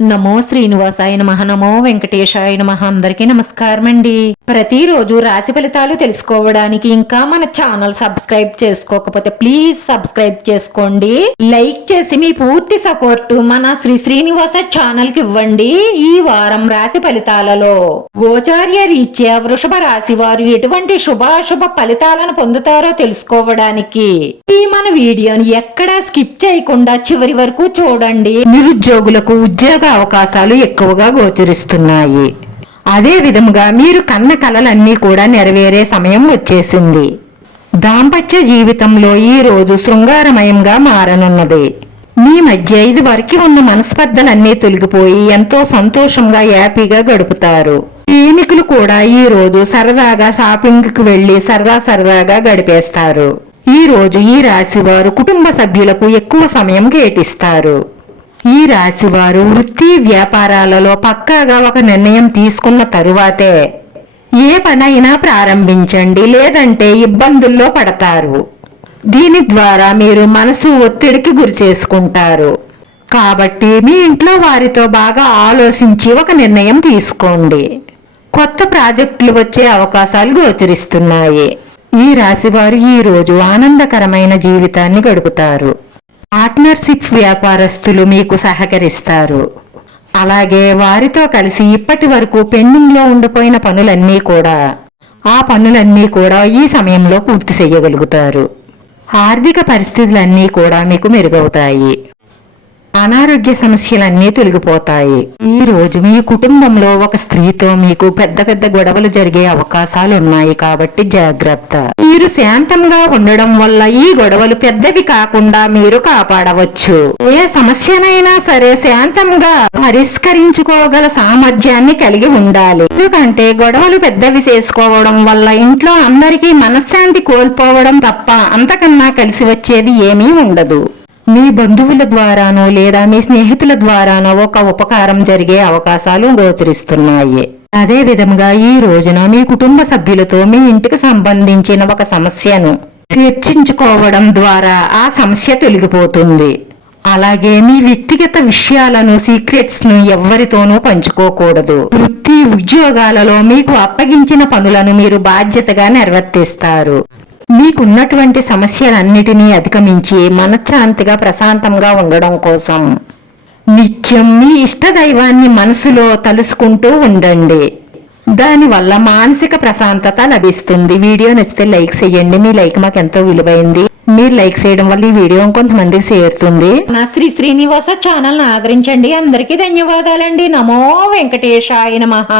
నమో శ్రీనివాసాయ నమః. నమో వెంకటేశాయ నమః. అందరికీ నమస్కారం అండి. ప్రతిరోజు రాశి ఫలితాలు తెలుసుకోవడానికి ఇంకా మన ఛానల్ సబ్స్క్రైబ్ చేసుకోకపోతే ప్లీజ్ సబ్స్క్రైబ్ చేసుకోండి. లైక్ చేసి మీ పూర్తి సపోర్ట్ మన శ్రీనివాస ఛానల్ కి ఇవ్వండి. ఈ వారం రాశి ఫలితాలలో గోచార్య రీత్యా వృషభ రాశి వారు ఎటువంటి శుభాశుభ ఫలితాలను పొందుతారో తెలుసుకోవడానికి ఈ మన వీడియోని ఎక్కడా స్కిప్ చేయకుండా చివరి వరకు చూడండి. నిరుద్యోగులకు ఉద్యోగ అవకాశాలు ఎక్కువగా గోచరిస్తున్నాయి. అదే విధముగా మీరు కన్న కలలన్నీ కూడా నెరవేరే సమయం వచ్చేసింది. దాంపత్య జీవితంలో ఈ రోజు శృంగారమయంగా మారనున్నది. మీ మధ్య ఇది వరకు ఉన్న మనస్పర్ధలన్నీ తొలగిపోయి ఎంతో సంతోషంగా హ్యాపీగా గడుపుతారు. ప్రేమికులు కూడా ఈ రోజు సరదాగా షాపింగ్ కు వెళ్లి సరదాగా గడిపేస్తారు. ఈ రోజు ఈ రాశి వారు కుటుంబ సభ్యులకు ఎక్కువ సమయం కేటిస్తారు. ఈ రాశి వారు వృత్తి వ్యాపారాలలో పక్కాగా ఒక నిర్ణయం తీసుకున్న తరువాతే ఏ పనైనా ప్రారంభించండి, లేదంటే ఇబ్బందుల్లో పడతారు. దీని ద్వారా మీరు మనసు ఒత్తిడికి గురి చేసుకుంటారు. కాబట్టి మీ ఇంట్లో వారితో బాగా ఆలోచించి ఒక నిర్ణయం తీసుకోండి. కొత్త ప్రాజెక్టులు వచ్చే అవకాశాలు గోచరిస్తున్నాయి. ఈ రాశి వారు ఈ రోజు ఆనందకరమైన జీవితాన్ని గడుపుతారు. పార్ట్నర్షిప్ వ్యాపారస్తులు మీకు సహకరిస్తారు. అలాగే వారితో కలిసి ఇప్పటి వరకు పెండింగ్ లో ఉండిపోయిన పనులన్నీ కూడా ఈ సమయంలో పూర్తి చేయగలుగుతారు. ఆర్థిక పరిస్థితులన్నీ కూడా మీకు మెరుగవుతాయి. అనారోగ్య సమస్యలన్నీ తొలగిపోతాయి. ఈ రోజు మీ కుటుంబంలో ఒక స్త్రీతో మీకు పెద్ద గొడవలు జరిగే అవకాశాలు ఉన్నాయి, కాబట్టి జాగ్రత్త. మీరు శాంతంగా ఉండడం వల్ల ఈ గొడవలు పెద్దవి కాకుండా మీరు కాపాడవచ్చు. ఏ సమస్యనైనా సరే శాంతంగా పరిష్కరించుకోగల సామర్థ్యాన్ని కలిగి ఉండాలి. ఎందుకంటే గొడవలు పెద్దవి చేసుకోవడం వల్ల ఇంట్లో అందరికీ మనశ్శాంతి కోల్పోవడం తప్ప అంతకన్నా కలిసి వచ్చేది ఏమీ ఉండదు. మీ బంధువుల ద్వారానో లేదా మీ స్నేహితుల ద్వారానో ఒక ఉపకారం జరిగే అవకాశాలు గోచరిస్తున్నాయి. అదే విధంగా ఈ రోజున మీ కుటుంబ సభ్యులతో మీ ఇంటికి సంబంధించిన ఒక సమస్యను చర్చించుకోవడం ద్వారా ఆ సమస్య తొలగిపోతుంది. అలాగే మీ వ్యక్తిగత విషయాలను సీక్రెట్స్ ను ఎవ్వరితోనూ పంచుకోకూడదు. వృత్తి ఉద్యోగాలలో మీకు అప్పగించిన పనులను మీరు బాధ్యతగా నిర్వర్తిస్తారు. మీకున్నటువంటి సమస్యలన్నిటినీ అధిగమించి మనశ్శాంతిగా ప్రశాంతంగా ఉండడం కోసం నిత్యం మీ ఇష్ట దైవాన్ని మనసులో తలుసుకుంటూ ఉండండి. దానివల్ల మానసిక ప్రశాంతత లభిస్తుంది. వీడియో నచ్చితే లైక్ చేయండి. మీ లైక్ మాకు ఎంతో విలువైంది. మీరు లైక్ చేయడం వల్ల ఈ వీడియో కొంతమందికి చేరుతుంది. నా శ్రీనివాస ఛానల్ ఆదరించండి. అందరికీ ధన్యవాదాలండి. నమో వెంకటేశాయ నమః.